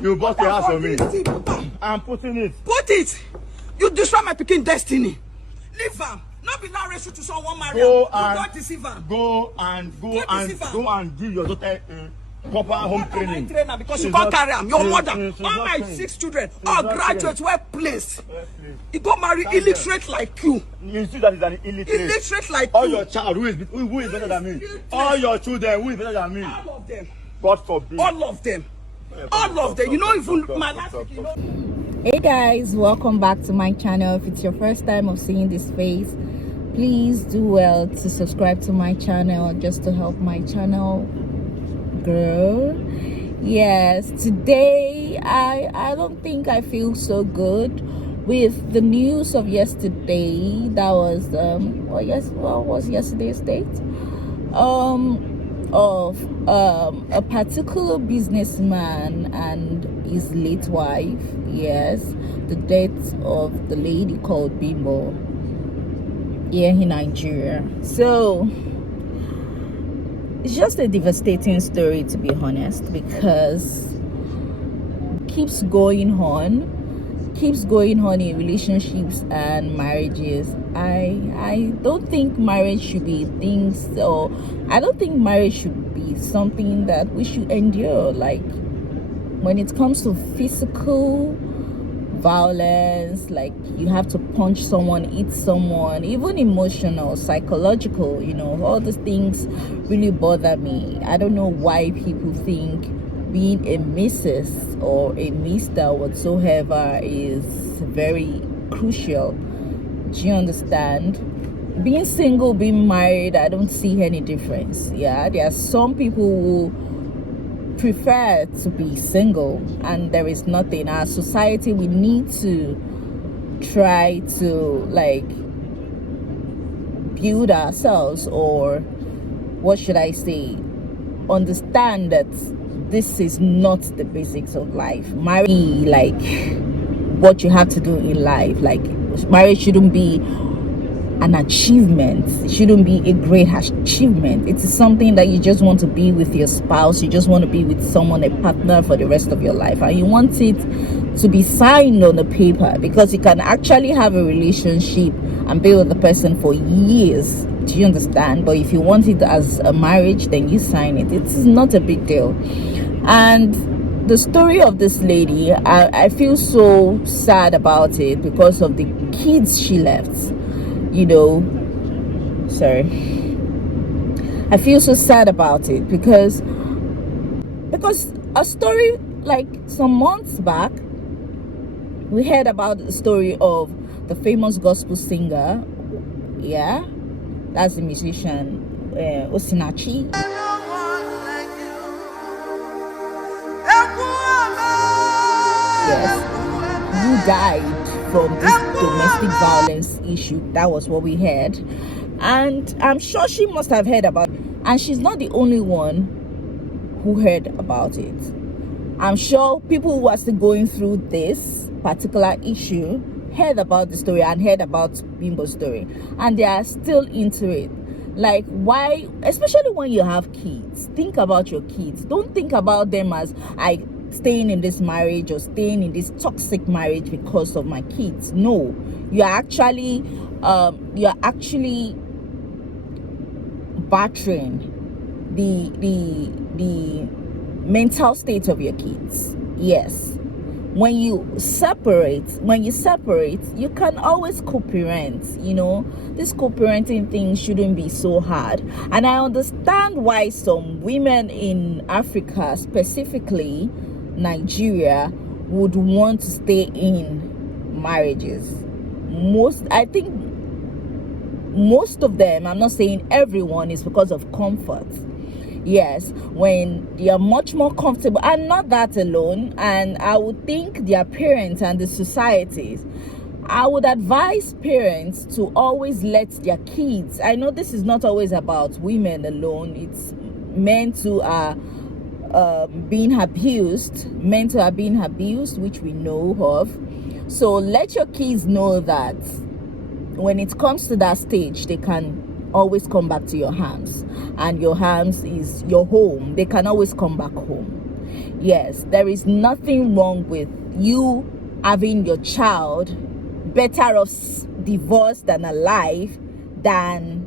You bought the house for me. Put am. I'm putting it. Put it. You destroy my pikin destiny. Leave am. Not be now race you to someone marry. Go am. and You don't deceive am. go and give your daughter proper home training. Trainer because you She's can't not- carry am. Your she's- mother, she's all not my trained. 6 children, She's all not graduates, well placed. Yes, please. You go marry Stand illiterate like you. You see that is an illiterate. Illiterate like All you. your child who is better than me. Illiterate. All your children who is better than me. All of them. God forbid. All of them. All of them. You know, even my last week, you know. Hey guys, welcome back to my channel. If it's your first time of seeing this face, please do well to subscribe to my channel just to help my channel grow. Yes, today I don't think I feel so good with the news of yesterday. That was what was yesterday's date? Of a particular businessman and his late wife. Yes, the death of the lady called Bimbo here in Nigeria. So it's just a devastating story, to be honest, because it keeps going on in relationships and marriages. I don't think marriage should be things, or I don't think marriage should be something that we should endure. Like when it comes to physical violence, like you have to punch someone, hit someone, even emotional, psychological, you know, all these things really bother me. I don't know why people think being a Mrs. or a Mr. whatsoever is very crucial. Do you understand? Being single, being married, I don't see any difference. Yeah, there are some people who prefer to be single, and there is nothing. Our society, we need to try to like build ourselves, or what should I say, understand that this is not the basics of life. Marriage, like what you have to do in life. Like marriage shouldn't be an achievement. It shouldn't be a great achievement. It is something that you just want to be with your spouse. You just want to be with someone, a partner for the rest of your life, and you want it to be signed on a paper, because you can actually have a relationship and be with the person for years. Do you understand? But if you want it as a marriage, then you sign it. It is not a big deal. And the story of this lady, I feel so sad about it because of the kids she left. You know, sorry, I feel so sad about it because a story like some months back, we heard about the story of the famous gospel singer, yeah, that's the musician Osinachi. Yes, who died from this domestic violence issue. That was what we heard, and I'm sure she must have heard about it. And she's not the only one who heard about it. I'm sure people who are still going through this particular issue heard about the story and heard about Bimbo's story, and they are still into it. Like, why? Especially when you have kids, think about your kids. Don't think about them as staying in this marriage or staying in this toxic marriage because of my kids. No, you're actually battering the mental state of your kids. Yes, when you separate, you can always co-parent. You know, this co-parenting thing shouldn't be so hard. And I understand why some women in Africa, specifically Nigeria, would want to stay in marriages. I think most of them, I'm not saying everyone, is because of comfort. Yes, when they are much more comfortable, and not that alone, and I would think their parents and the societies, I would advise parents to always let their kids, I know this is not always about women alone, it's men who are being abused, which we know of. So let your kids know that when it comes to that stage, they can always come back to your hands, and your hands is your home. They can always come back home. Yes, there is nothing wrong with you having your child, better off divorced than alive, than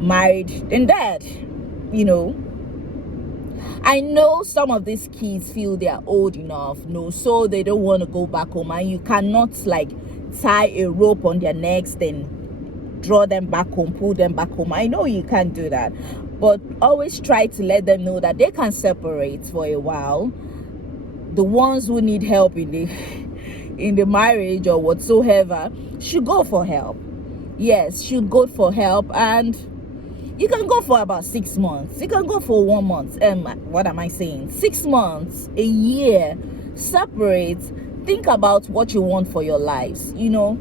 married than dead. You know, I know some of these kids feel they are old enough, no, so they don't want to go back home, and you cannot like tie a rope on their necks, then draw them back home, pull them back home. I know you can't do that, but always try to let them know that they can separate for a while. The ones who need help in the marriage or whatsoever should go for help. Yes, should go for help. And you can go for about 6 months, you can go for 1 month, what am I saying, 6 months, a year, separate, think about what you want for your lives. You know,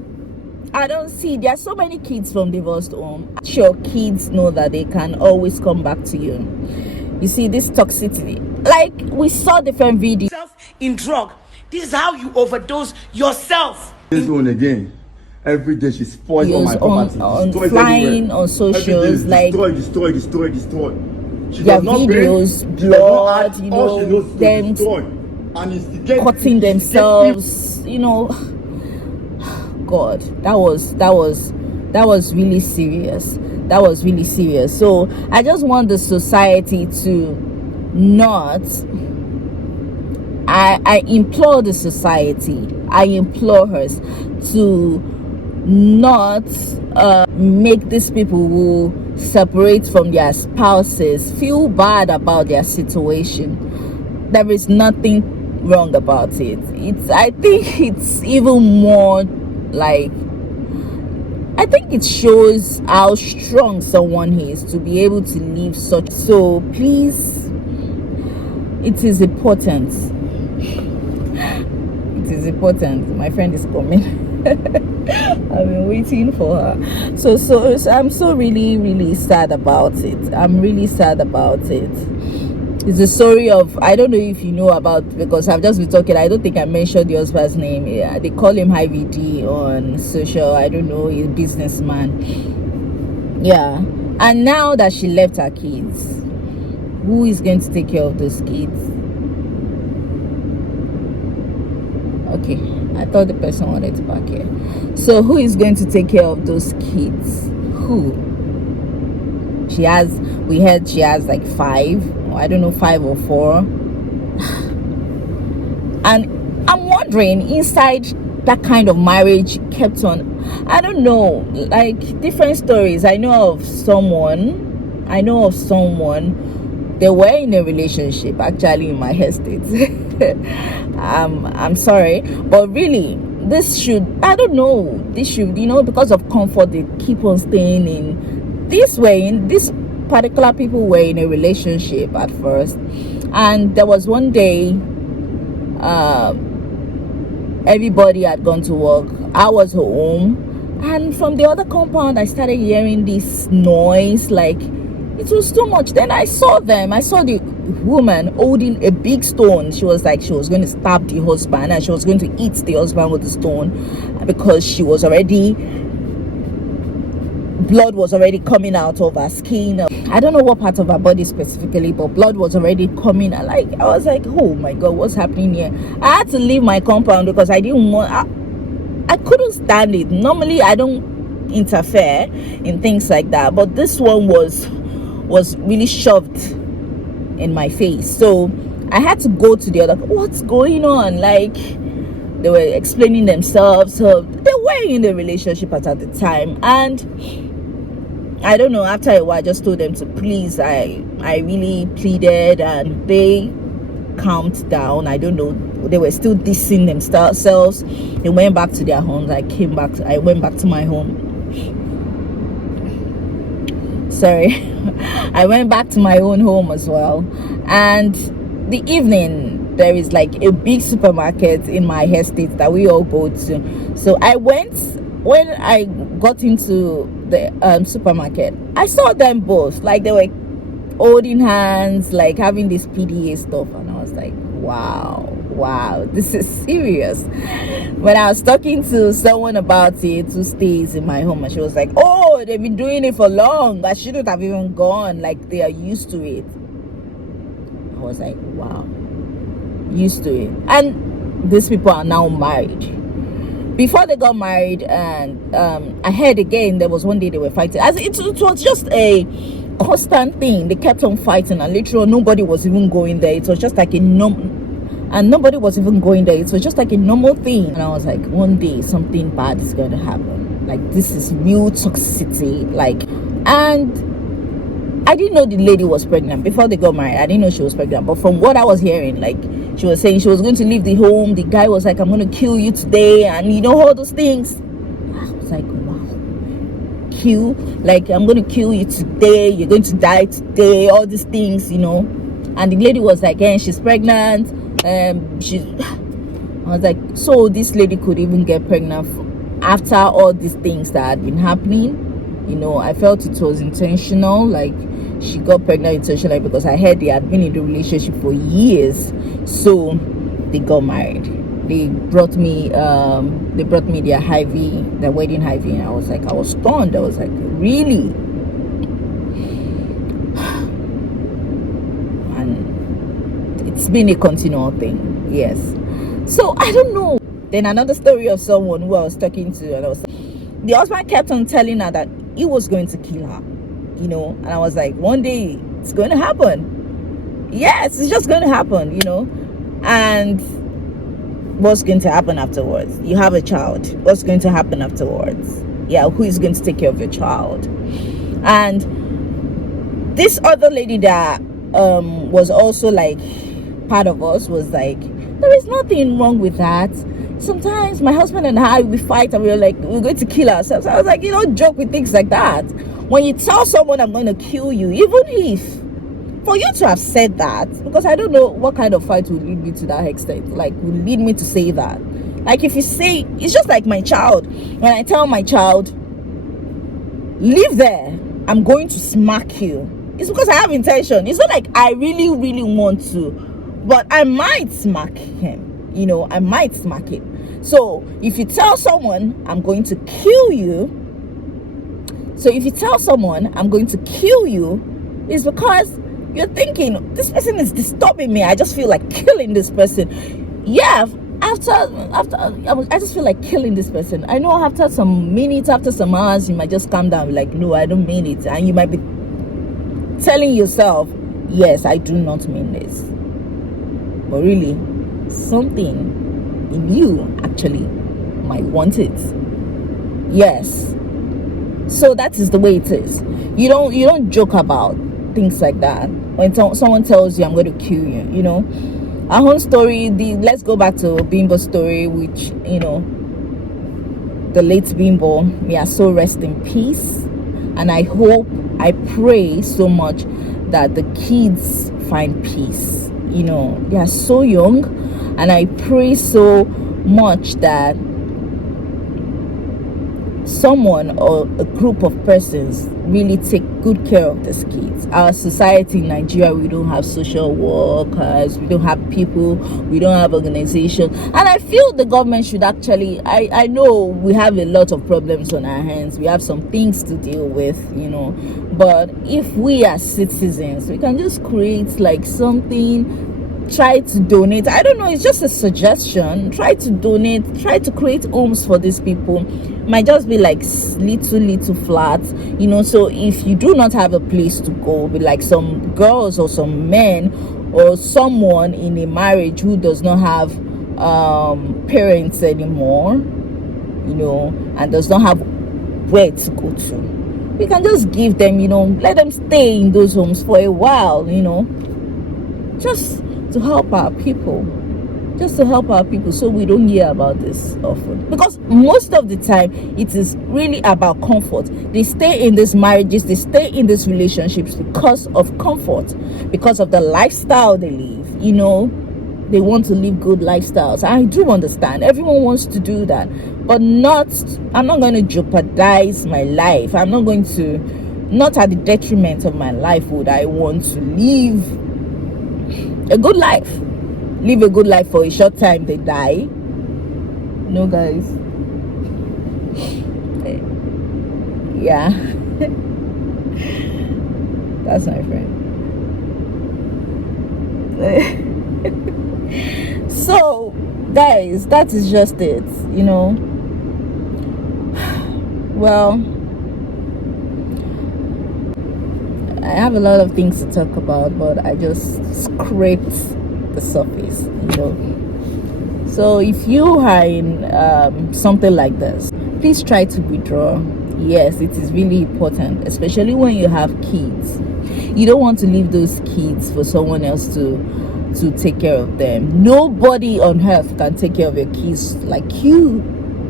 I don't see, there are so many kids from divorced home. Sure, kids know that they can always come back to you. You see this toxicity, like we saw different videos In drug, this is how you overdose yourself. This one again. Every day she spoils all my property. on flying on socials, like destroy. She their does not videos, pay. blood, you All she know, knows is to them destroy. And it's again, cutting themselves, you know. God, that was really serious. That was really serious. So I just want the society to not, I implore the society, I implore her to not make these people who separate from their spouses feel bad about their situation. There is nothing wrong about it. I think it's even more like, I think it shows how strong someone is to be able to live such. So please, it is important. It is important. My friend is coming. I've been waiting for her. So I'm so really sad about it. I'm really sad about it. It's a story of, I don't know if you know about, because I've just been talking, I don't think I mentioned the husband's name. Yeah, they call him IVD on social, I don't know, he's a businessman. Yeah, and now that she left her kids, who is going to take care of those kids? Okay, I thought the person wanted to back here. So who is going to take care of those kids? Who? She has, we heard she has like 5, I don't know, 5 or 4. And I'm wondering, inside that kind of marriage kept on, I don't know, like different stories. I know of someone, they were in a relationship actually in my estate. I'm sorry, but really this should, I don't know, this should, you know, because of comfort they keep on staying in this way. In this particular people were in a relationship at first, and there was one day everybody had gone to work, I was home, and from the other compound I started hearing this noise, like it was too much. Then I saw the woman holding a big stone. She was like, she was going to stab the husband, and she was going to eat the husband with the stone, because she was already, blood was already coming out of her skin. I don't know what part of her body specifically, but blood was already coming. I was like, oh my God, what's happening here? I had to leave my compound because I didn't want, I couldn't stand it. Normally I don't interfere in things like that, but this one was really shoved in my face. So I had to go to the other, what's going on? Like, they were explaining themselves. So they were in a relationship at the time, and I don't know, after a while I just told them to please. I really pleaded, and they calmed down. I don't know, they were still dissing themselves. They went back to their homes. I went back to my home. Sorry. I went back to my own home as well. And the evening, there is like a big supermarket in my estate that we all go to. So I went, when I got into the supermarket, I saw them both, like they were holding hands, like having this PDA stuff, and I was like, wow, wow, this is serious. When I was talking to someone about it who stays in my home, and she was like, oh, they've been doing it for long, I shouldn't have even gone, like they are used to it. I was like, wow, used to it. And these people are now married. Before they got married, and I heard again there was one day they were fighting. As it was just a constant thing. They kept on fighting, and later on nobody was even going there. It was just like a nobody was even going there. It was just like a normal thing. And I was like, one day something bad is going to happen. Like, this is real toxicity. Like, and I didn't know the lady was pregnant before they got married. I didn't know she was pregnant, but from what I was hearing, like, she was saying she was going to leave the home. The guy was like, I'm going to kill you today, and you know, all those things. I was like, wow, kill? Like, I'm going to kill you today, you're going to die today, all these things, you know. And the lady was like, hey, she's pregnant. I was like, so this lady could even get pregnant after all these things that had been happening. You know, I felt it was intentional. Like, she got pregnant intentionally because I heard they had been in the relationship for years. So they got married. They brought me their IV, their wedding IV, and I was stunned. I was like, really? And it's been a continual thing. Yes. So I don't know. Then another story of someone who I was talking to, and the husband kept on telling her that he was going to kill her, you know. And I was like, one day it's going to happen. Yes, it's just going to happen, you know. And what's going to happen afterwards? You have a child. What's going to happen afterwards? Yeah, who is going to take care of your child? And this other lady that was also like part of us was like, there is nothing wrong with that. Sometimes my husband and I, we fight and we're like, we're going to kill ourselves. I was like, you don't joke with things like that. When you tell someone I'm going to kill you, even if for you to have said that, because I don't know what kind of fight will lead me to that extent, like will lead me to say that. Like, if you say, it's just like my child. When I tell my child, live there, I'm going to smack you, it's because I have intention. It's not like I really, really want to, but I might smack him. You know, I might smack him. So if you tell someone I'm going to kill you, it's because you're thinking, this person is disturbing me. I just feel like killing this person. Yeah, after I just feel like killing this person. I know after some minutes, after some hours, you might just calm down, like, no, I don't mean it. And you might be telling yourself, yes, I do not mean this. But really, something in you actually might want it. Yes. So that is the way it is. You don't joke about things like that. When someone tells you I'm going to kill you, you know. Our own story, let's go back to Bimbo's story, which, you know, the late Bimbo, may her soul rest in peace. And I pray so much that the kids find peace. You know, they are so young, and I pray so much that someone or a group of persons really take good care of these kids. Our society in Nigeria, we don't have social workers, we don't have people, we don't have organization, and I feel the government should actually, I know we have a lot of problems on our hands, we have some things to deal with, you know, but if we as citizens, we can just create like something, try to donate. I don't know, it's just a suggestion. Try to donate, try to create homes for these people. Might just be like little flats, you know. So if you do not have a place to go, be like some girls or some men or someone in a marriage who does not have parents anymore, you know, and does not have where to go to, we can just give them, you know, let them stay in those homes for a while, you know, just to help our people, so we don't hear about this often. Because most of the time it is really about comfort. They stay in these marriages, they stay in these relationships because of comfort, because of the lifestyle they live, you know. They want to live good lifestyles. I do understand, everyone wants to do that, but I'm not going to jeopardize my life. I'm not going to, not at the detriment of my life would I want to live a good life. live a good life for a short time, they die. No, guys. Yeah. That's my friend. So guys, that is just it, you know. Well, I have a lot of things to talk about, but I just scraped the surface, you know. So if you are in something like this, please try to withdraw. Yes, it is really important, especially when you have kids. You don't want to leave those kids for someone else to take care of them. Nobody on earth can take care of your kids like you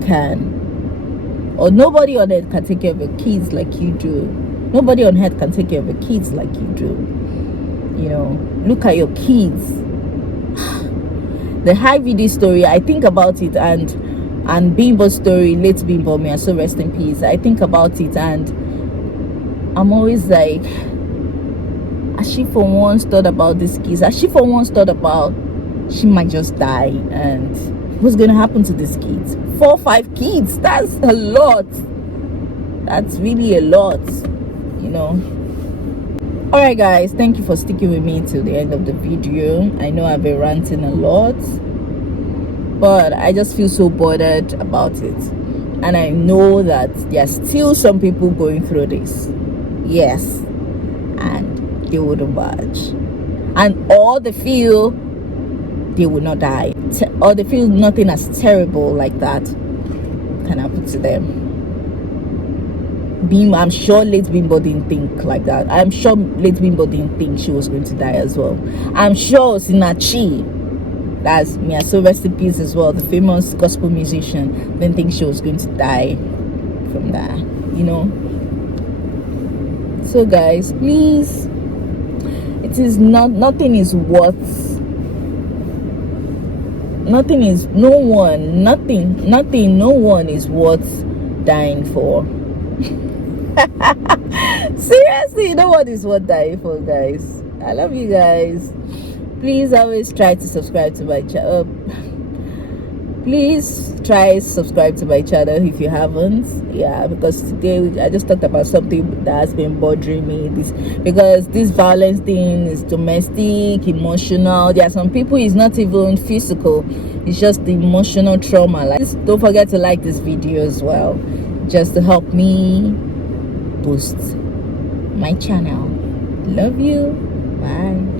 can, or nobody on earth can take care of your kids like you do. Nobody on earth can take care of your kids like you do. You know, look at your kids. The IVD story, I think about it, and Bimbo's story, late Bimbo, may I so rest in peace. I think about it and I'm always like, has she for once thought about this kids? Has she for once thought about she might just die and what's gonna happen to these kids? 4 or 5 kids, that's a lot. That's really a lot, you know. All right guys, thank you for sticking with me till the end of the video. I know I've been ranting a lot, but I just feel so bothered about it, and I know that there are still some people going through this. Yes, and they wouldn't budge, and or they feel they will not die, or they feel nothing as terrible like that can happen to them. I'm sure late Bimbo didn't think like that. I'm sure late Bimbo didn't think she was going to die as well. I'm sure Sinachi, that's me, so rest in peace as well, the famous gospel musician, didn't think she was going to die from that, you know. So guys, please, it is not, nothing is worth, nothing is, no one, nothing, no one is worth dying for. Seriously, no one is worth dying for, guys. I love you guys. Please always try to subscribe to my channel. Please try subscribe to my channel if you haven't. Yeah, because today I just talked about something that has been bothering me, because this violence thing is domestic, emotional. There are some people it's not even physical, it's just the emotional trauma. Like, don't forget to like this video as well, just to help me boost my channel. Love you. Bye.